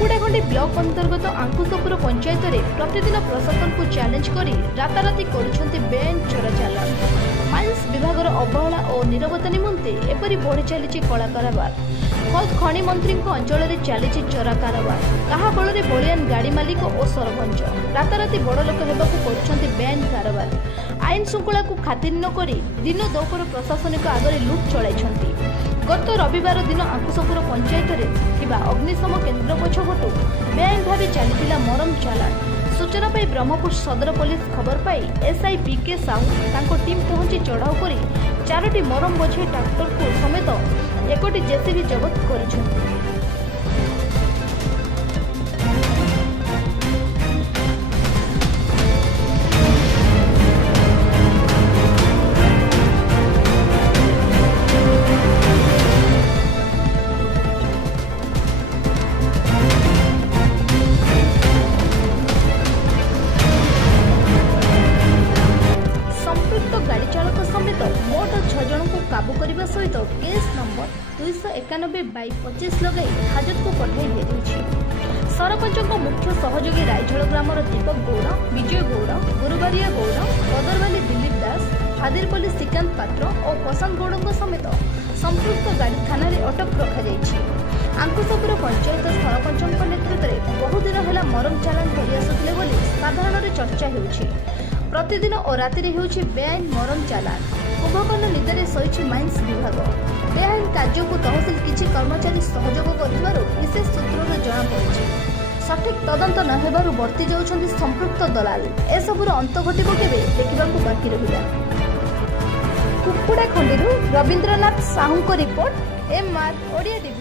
कुकुड़ाखंडी block अंतर्गत आंकुशपुर पंचायत रे प्रतिदिन प्रशासन को चैलेंज करी राताराति करुछंती बेआईन चोरा चालान। माइंस विभाग अवहेला और नीरवता निमंते एपरी बढ़ी चली कला कारोबार। खुद खनि मंत्री अंचल में चली चोरा कारोबार। कहा बल बलियान गाड़ी मालिक और सरपंच राताराति बड़ लोक होगाकू करुछंती बेआईन कारोबार। आईन श्रृंखला को खातिर न करी दिन दोपर प्रशासनिक आगे लुट चलाइछंती। गत रविवार दिन आंकुशपुर पंचायत में अग्निशम केन्द्र पछपटू बेआईन भाव चली मरम चालान। सूचना पाई ब्रह्मपुर सदर पुलिस खबर पाई एसआई पीके साहू टीम पहुंची चढ़ाऊ कर 4टी मरम बोझे ट्रैक्टर को समेत 1टी जेसीबी जबत कर। गाड़ी चालक समेत मोट 6 जन को काबू करने सहित केस नंबर 291/25 लगे हाजत को पठाई दिया। सरपंच मुख्य सहयोगी रायझल ग्रामर दीपक गौड़, विजय गौड़, गुरुबारिया गौड़, बदरवाली दिलीप दास, हादिरपल्ली श्रीकांत पात्र और प्रशांत गौड़ समेत संपृक्त गाड़ी थाना अटक रखा। आंकुशपुर पंचायत सरपंच नेतृत्व में बहुदिन है मरम चालान कर साधारण चर्चा हो। प्रतिदिन और राति बेआईन मरम चालान। कुंभकर्ण निदरे सही माइंस विभाग। बेआईन कार्य को तहसिल किछि कर्मचारी सहयोग कर विशेष सूत्र जमापड़ी। सठिक तदंत न हेबारु वर्ती जाउछन्ति संपृक्त दलाल। एसबुर अंत घटिब केबे देखिबाकू बाकी रहिला। कुकुड़ाखंडी रविंद्रनाथ साहू को रिपोर्ट MR ओडिया टीवी।